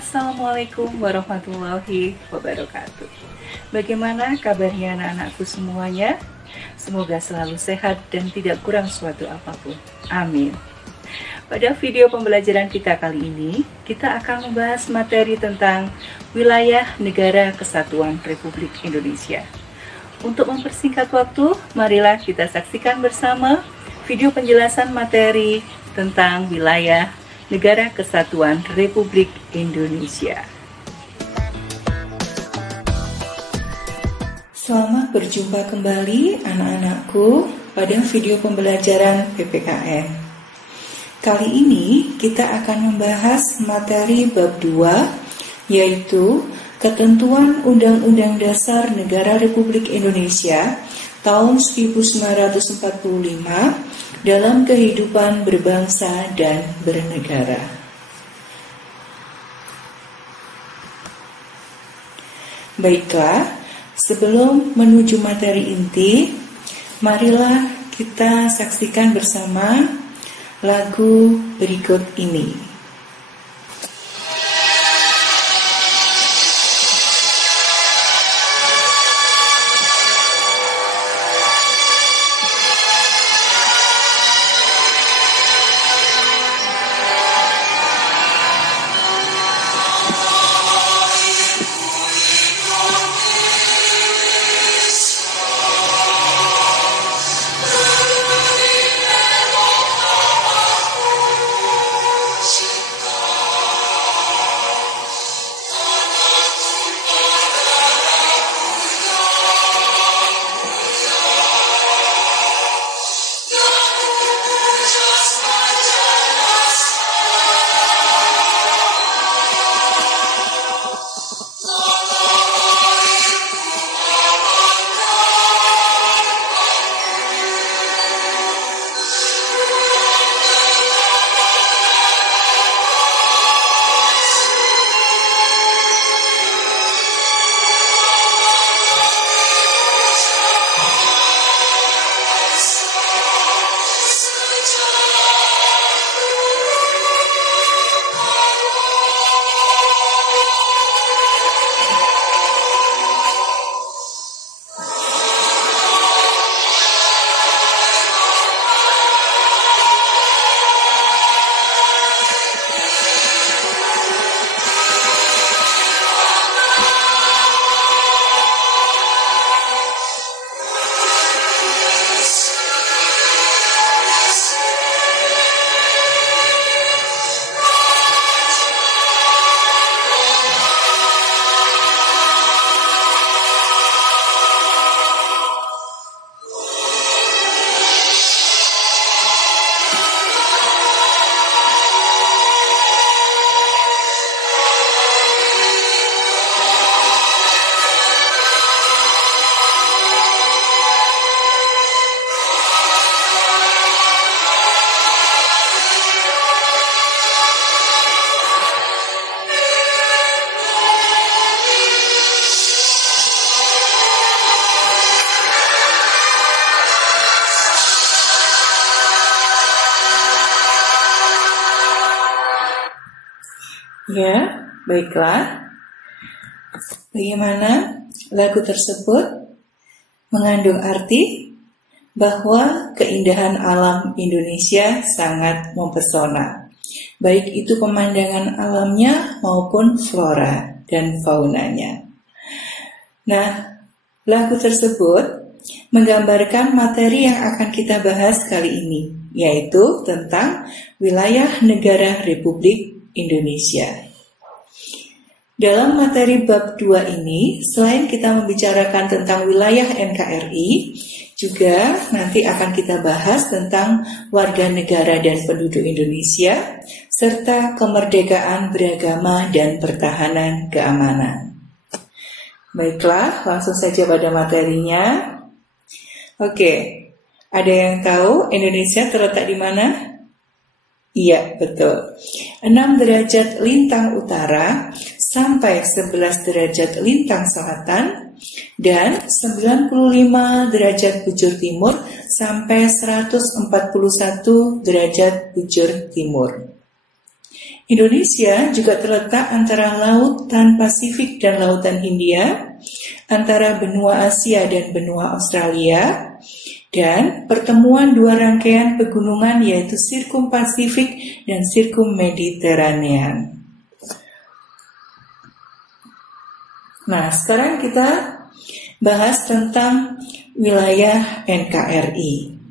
Assalamualaikum warahmatullahi wabarakatuh. Bagaimana kabarnya anak-anakku semuanya? Semoga selalu sehat dan tidak kurang suatu apapun. Amin. Pada video pembelajaran kita kali ini, kita akan membahas materi tentang wilayah negara kesatuan Republik Indonesia. Untuk mempersingkat waktu, marilah kita saksikan bersama video penjelasan materi tentang wilayah Negara Kesatuan Republik Indonesia. Selamat berjumpa kembali anak-anakku pada video pembelajaran PPKN. Kali ini kita akan membahas materi bab 2, yaitu Ketentuan Undang-Undang Dasar Negara Republik Indonesia tahun 1945 dalam kehidupan berbangsa dan bernegara. Baiklah, sebelum menuju materi inti, marilah kita saksikan bersama lagu berikut ini. Ya, baiklah. Bagaimana lagu tersebut mengandung arti bahwa keindahan alam Indonesia sangat mempesona, baik itu pemandangan alamnya maupun flora dan faunanya. Nah, lagu tersebut menggambarkan materi yang akan kita bahas kali ini, yaitu tentang wilayah negara Republik Indonesia. Dalam materi bab 2 ini, selain kita membicarakan tentang wilayah NKRI, juga nanti akan kita bahas tentang warga negara dan penduduk Indonesia, serta kemerdekaan beragama dan pertahanan keamanan. Baiklah, langsung saja pada materinya. Oke, ada yang tahu Indonesia terletak di mana? Iya, betul. 6 derajat lintang utara sampai 11 derajat lintang selatan dan 95 derajat bujur timur sampai 141 derajat bujur timur. Indonesia juga terletak antara Lautan Pasifik dan Lautan Hindia, antara benua Asia dan benua Australia, dan pertemuan dua rangkaian pegunungan yaitu Sirkum Pasifik dan Sirkum Mediterranean. Nah, sekarang kita bahas tentang wilayah NKRI.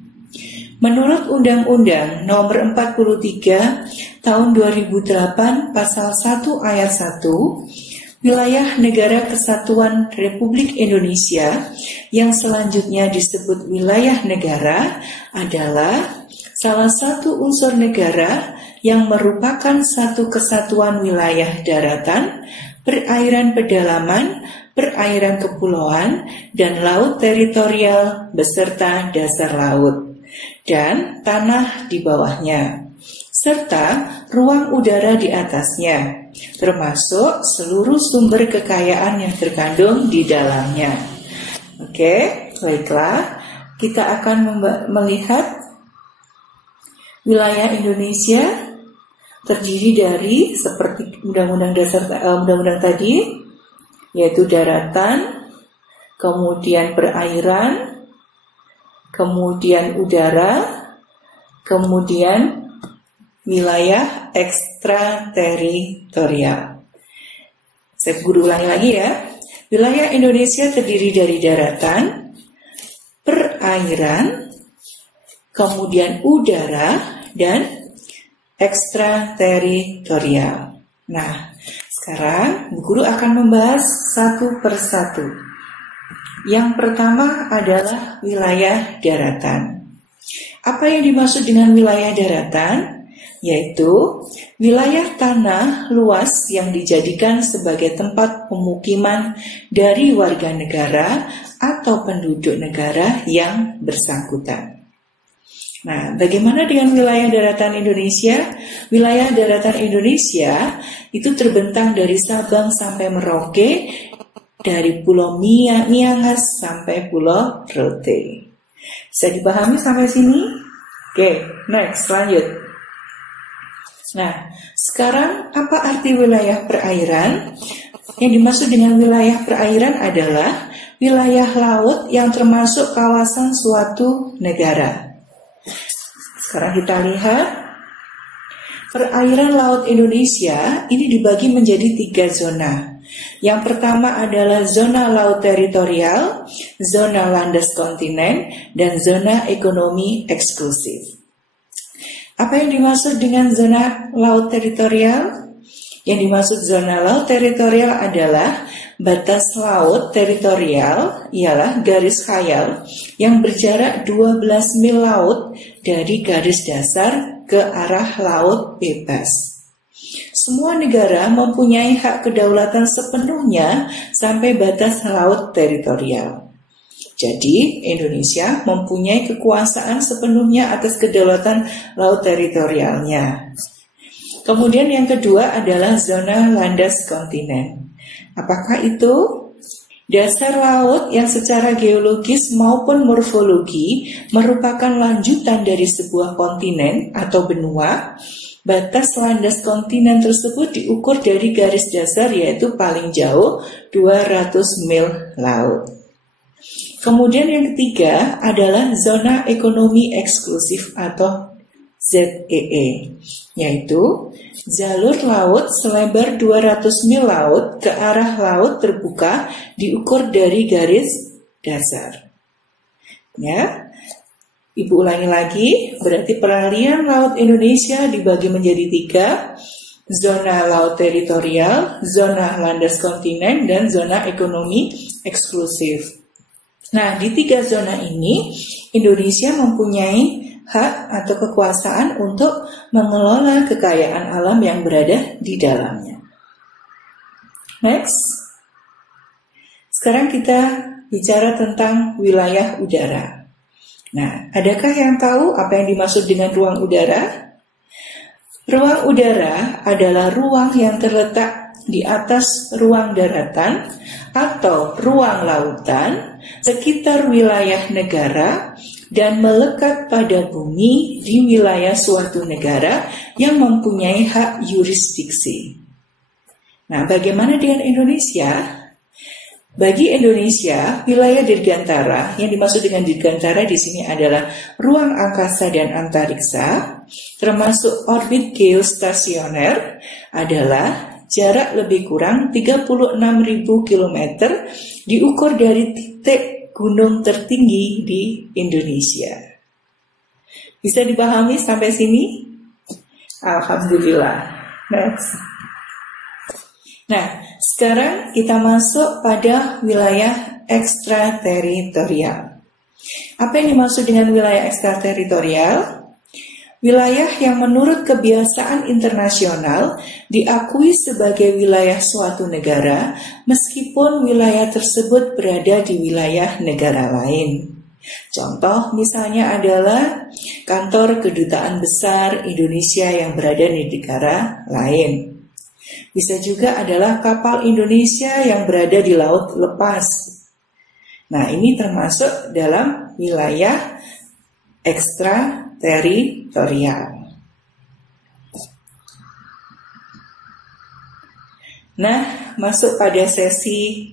Menurut Undang-Undang Nomor 43 Tahun 2008 Pasal 1 Ayat 1, wilayah Negara Kesatuan Republik Indonesia yang selanjutnya disebut wilayah negara adalah salah satu unsur negara yang merupakan satu kesatuan wilayah daratan, perairan pedalaman, perairan kepulauan, dan laut teritorial beserta dasar laut dan tanah di bawahnya, serta ruang udara di atasnya, termasuk seluruh sumber kekayaan yang terkandung di dalamnya. Oke, baiklah, kita akan melihat wilayah Indonesia terdiri dari seperti undang-undang tadi, yaitu daratan, kemudian perairan, kemudian udara, kemudian wilayah ekstrateritorial. Saya ulangi lagi ya. Wilayah Indonesia terdiri dari daratan, perairan, kemudian udara, dan ekstrateritorial. Nah, sekarang Bu Guru akan membahas satu persatu. Yang pertama adalah wilayah daratan. Apa yang dimaksud dengan wilayah daratan? Yaitu wilayah tanah luas yang dijadikan sebagai tempat pemukiman dari warga negara atau penduduk negara yang bersangkutan. Nah, bagaimana dengan wilayah daratan Indonesia? Wilayah daratan Indonesia itu terbentang dari Sabang sampai Merauke, dari Pulau Miangas sampai Pulau Rote. Bisa dipahami sampai sini? Oke, next, lanjut. Nah, sekarang apa arti wilayah perairan? Yang dimaksud dengan wilayah perairan adalah wilayah laut yang termasuk kawasan suatu negara. Sekarang kita lihat perairan laut Indonesia ini dibagi menjadi 3 zona. Yang pertama adalah zona laut teritorial, zona landas kontinen, dan zona ekonomi eksklusif. Apa yang dimaksud dengan zona laut teritorial? Yang dimaksud zona laut teritorial adalah batas laut teritorial ialah garis khayal yang berjarak 12 mil laut dari garis dasar ke arah laut bebas. Semua negara mempunyai hak kedaulatan sepenuhnya sampai batas laut teritorial. Jadi, Indonesia mempunyai kekuasaan sepenuhnya atas kedaulatan laut teritorialnya. Kemudian yang kedua adalah zona landas kontinen. Apakah itu? Dasar laut yang secara geologis maupun morfologi merupakan lanjutan dari sebuah kontinen atau benua. Batas landas kontinen tersebut diukur dari garis dasar yaitu paling jauh 200 mil laut. Kemudian yang ketiga adalah zona ekonomi eksklusif atau ZEE, yaitu jalur laut selebar 200 mil laut ke arah laut terbuka diukur dari garis dasar. Ya. Ibu ulangi lagi, berarti peralihan laut Indonesia dibagi menjadi 3, zona laut teritorial, zona landas kontinen, dan zona ekonomi eksklusif. Nah, di 3 zona ini, Indonesia mempunyai hak atau kekuasaan untuk mengelola kekayaan alam yang berada di dalamnya. Next. Sekarang kita bicara tentang wilayah udara. Nah, adakah yang tahu apa yang dimaksud dengan ruang udara? Ruang udara adalah ruang yang terletak di atas ruang daratan atau ruang lautan sekitar wilayah negara dan melekat pada bumi di wilayah suatu negara yang mempunyai hak yurisdiksi. Nah, bagaimana dengan Indonesia? Bagi Indonesia, wilayah dirgantara, yang dimaksud dengan dirgantara di sini adalah ruang angkasa dan antariksa, termasuk orbit geostasioner, adalah jarak lebih kurang 36.000 km diukur dari titik gunung tertinggi di Indonesia. Bisa dipahami sampai sini? Alhamdulillah. Next. Nah, sekarang kita masuk pada wilayah ekstrateritorial. Apa yang dimaksud dengan wilayah ekstrateritorial? Wilayah yang menurut kebiasaan internasional diakui sebagai wilayah suatu negara meskipun wilayah tersebut berada di wilayah negara lain. Contoh misalnya adalah kantor kedutaan besar Indonesia yang berada di negara lain. Bisa juga adalah kapal Indonesia yang berada di laut lepas. Nah, ini termasuk dalam wilayah ekstrateritorial. Nah, masuk pada sesi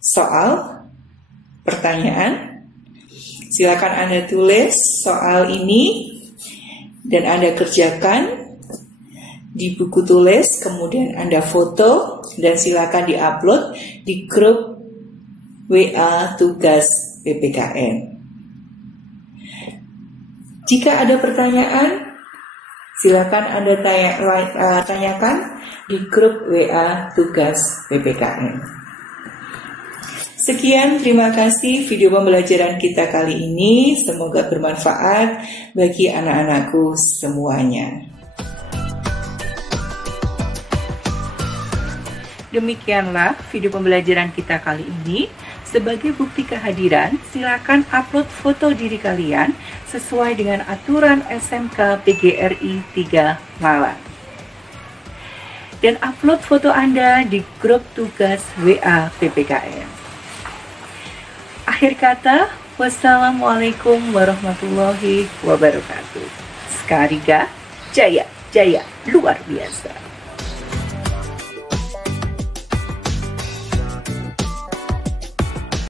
soal, pertanyaan. Silakan Anda tulis soal ini dan Anda kerjakan di buku tulis, kemudian Anda foto dan silakan diupload di grup WA tugas PPKN. Jika ada pertanyaan, silakan Anda tanyakan di grup WA tugas PPKN. Sekian, terima kasih video pembelajaran kita kali ini. Semoga bermanfaat bagi anak-anakku semuanya. Demikianlah video pembelajaran kita kali ini. Sebagai bukti kehadiran, silakan upload foto diri kalian sesuai dengan aturan SMK PGRI 3 Malang. Dan upload foto Anda di grup tugas WA PPKN. Akhir kata, wassalamualaikum warahmatullahi wabarakatuh. Sekaliga, jaya, jaya, luar biasa.